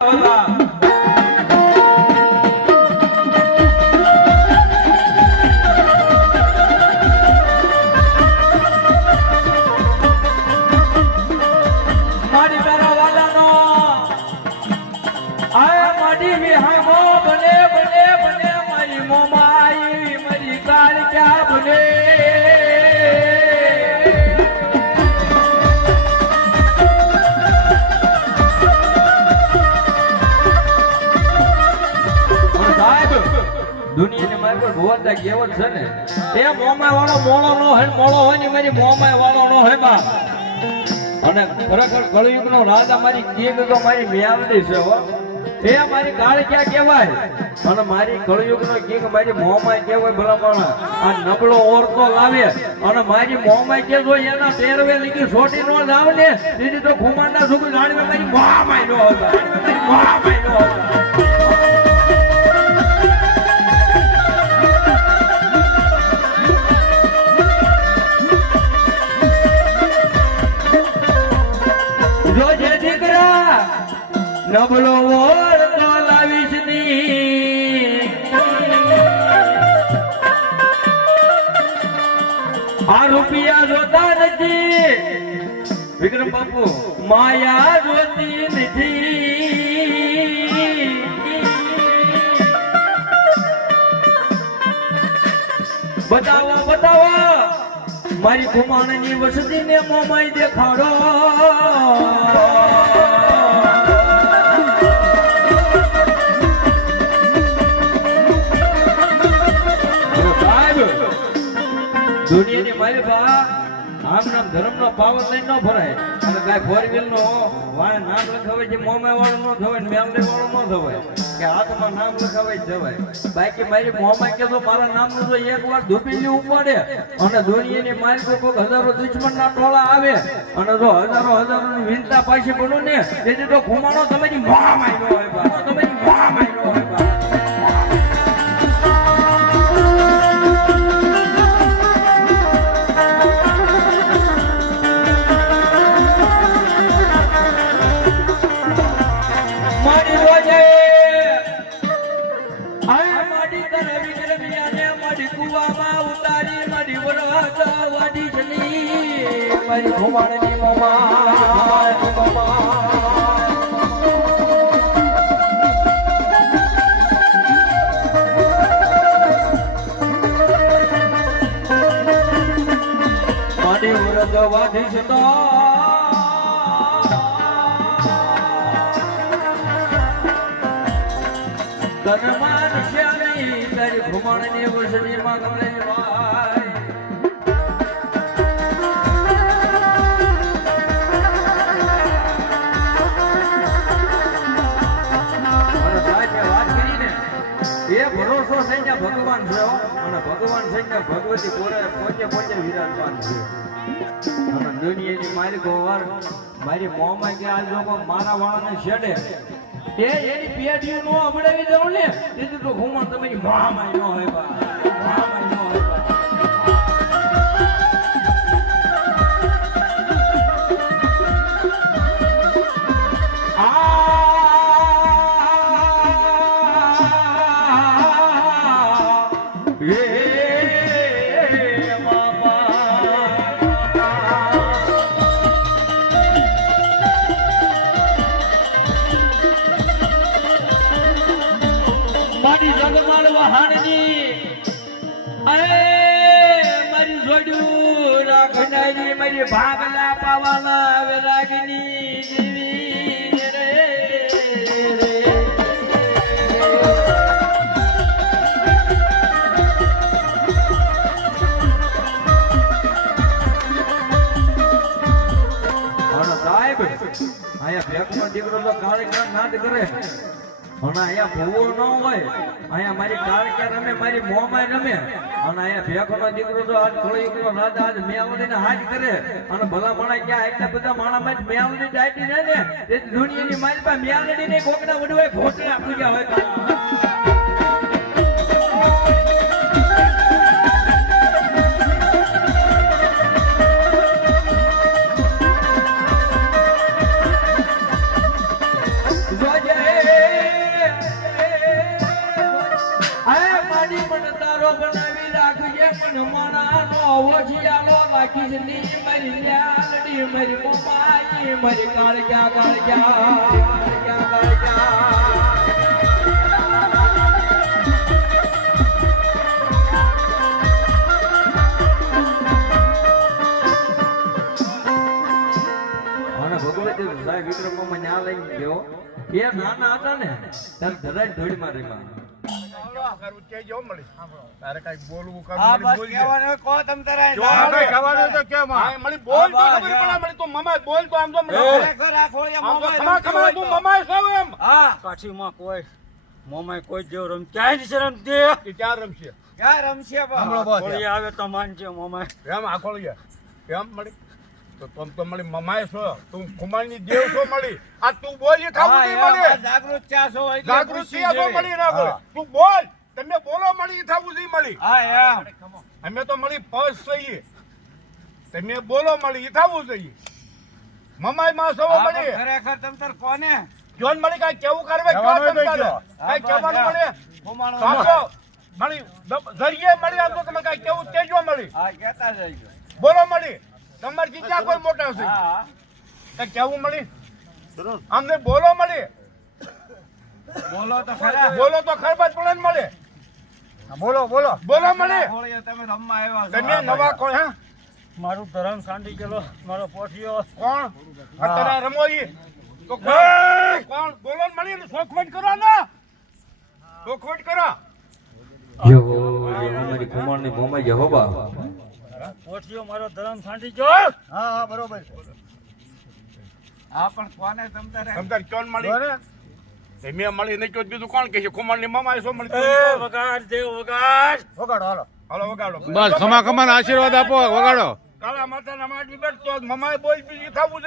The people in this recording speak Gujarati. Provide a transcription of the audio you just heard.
મારી ભુવનતા કેવો છે ને. એ મોમાય વાળો મોળો નો હોય મોળો હોય ને મારી મોમાય વાળો નો હોય બા. અને ખરેખર કળયુગનો રાજા મારી કિંગ તો મારી મેયાવડી છે હો. એ મારી કાળ ક્યાં કહેવાય? અને મારી કળયુગનો કિંગ મારી મોમાય કહેવાય ભલામણ. આ નબળો ઓરતો લાવે. અને મારી મોમાય કે જો એના પેરવે લીધી છોટી નો લાવ ને દીદી તો ખુમાના સુખ જાણવે મારી મોમાય નો મોમાય નો નબળો ઓર તો લાવીશની આ રૂપિયા જોતા નથી. વિક્રમ બાપુ, માયા જોતી નથી. બતાવો બતાવો. મારી કુમારની વસતી ને મોમાઈ દેખાડો. દુનિયાની માલિકા આમ નામ ધર્મનો પાવર લઈને ન ભરાય. અને કાંઈ ફોર વ્હીલ નો વાણે નામ લખાવે છે મોમે વાળું ન થવાય ને મેલડી વાળો ન થવાય. કે હાથમાં નામ લખાવાય જવાય. બાકી મારી મોમાય કે તો મારા નામનું તો એક વાર ધૂપીલી ઉપાડે. અને દુનિયાની માલિકો કોઈક હજારો દુશ્મનના ટોળા આવે. અને જો હજારો હજારોની વિનતા પાછી બનો ને, તેથી તો ઘુમાણો તમારી મોમાય મારી ખુમાણની મમા મમા માડી વરદ વાધી જતા તનમાન શ્યામી તારી ઘુમાણની વસતીમાં ગમલે વાય પોતે પોતે વિરાજમાન છે અને દુનિયાની મારી ગોવાર મારી મોમાં કે આ લોકો મારા વાળાને છેડે એ એની પેઢીઓ નો અમડાવી દઉં ને એટલે તો ઘુમણ તમારી મોમાં ન હોય બા ન હોય બા મારી જગમાલ વહાણની. અરે, મારી જોડ્યું રાખનારી મારી ભાગલા પાવાના આવે રાગની દેવી અહીંયા ભેગમાં દીકરો તો કાર્યક્રમ ગાંઠ કરે. અને અહીંયા ભૂવો ન હોય. અહીંયા મારી કાળક્યા રમે, મારી મોંમાં રમે. અને અહીંયા ભેગનો દીકરો તો આજ ખોળીનો રાજા આજ મેવડીને હાજ કરે. અને ભલા માણા ક્યાં એટલા બધા માણા માં મેવડી ડાયટી ને. દુનિયાની મારી પાસે મેવડી ને કોકના વડવાય આપી ગયા હોય. લ્યાલડી મારી મોમાઈ મારી કાળજા કાળજા કાળજા કાળજા વિક્રમમાં ન્યા લઈને ગયો. એ નાના હતા ને, ત્યારે ધરાઈ ધોળીમાં રીમાં કરવું છે જો મળી. તારે કઈ બોલવું હા બસ કહેવાનું કહો તમ તારે જો આપણે કહેવાનું તો કેમ હા મળી બોલ તો ખબર પડે મળી તો મમા બોલ તો આમ તો મળી ખરેખર આ ખોળિયા આમ ખમા ખમા તું તો. છો એમ? હા. કાશીમાં કોઈ મોમાય કોઈ જેવ રમ ક્યાંય નથી રમતી. એ ક્યાં રમશે? ક્યાં રમશે બા? થોડી આવે તો માનજે મોમાય. એમ આખો લઈ એમ મળી. તો તમ તો મળી મમાય છો. તું ખુમાની દેવ છો મળી. આ તું બોલી નહીં મળી. જાગૃત ચા છો જાગૃતિ જેવી. મળી ના તું બોલ. તમે બોલો મળી થાવું નહીં મળી. હા એમ. અમે તો મળી પસ થઈએ તમે બોલો મળી થાવું જોઈએ. મમાયમાં સવો મળી ખરેખર તમ તાર કોને? જોન મળી કાઈ કેવું કરવે? કયો તમ તારે? કાઈ કેવાનું મળે? સાંભળો મળી જરીએ મળી આમ તો તમે કાઈ કેવું તેજો મળી. હા કેતા જઈજો. બોલો મળી. તમાર જીજા કોઈ મોટા છે? હા. કે કેવું મળી? અમને બોલો મળી. બોલો તો ખરા. બોલો તો ખરબત પણ ને મળે. બોલો બોલો. બોલો મને. તમે રમવા આવ્યા છો. તમે નવા કોણ હા? મારું ધરમ સાંડી ગયેલો મારો પોઠિયો. કોણ? અત્યારે રમો ઈ તો કોણ? બોલો ને મળી ને શોખવટ કરો ને. શોખવટ કરો. યહો યહો મારી કુમારની મોમાઈ યહોબા પોઠિયો મારો ધરમ સાંડી ગયો. હા પણ કોને તમ તારે સમજાર કોણ મળી તમે મળી નહીં બીજું કોણ કહે છે? કુમારની મામા શું મળી વગાડ દેવ વગાડ. હાલો. વગાડો. બસ ખમા ખમા આશીર્વાદ આપો વગાડો. કાળા માતાના માટી બેઠતો મમાએ બોલ બીજી થવું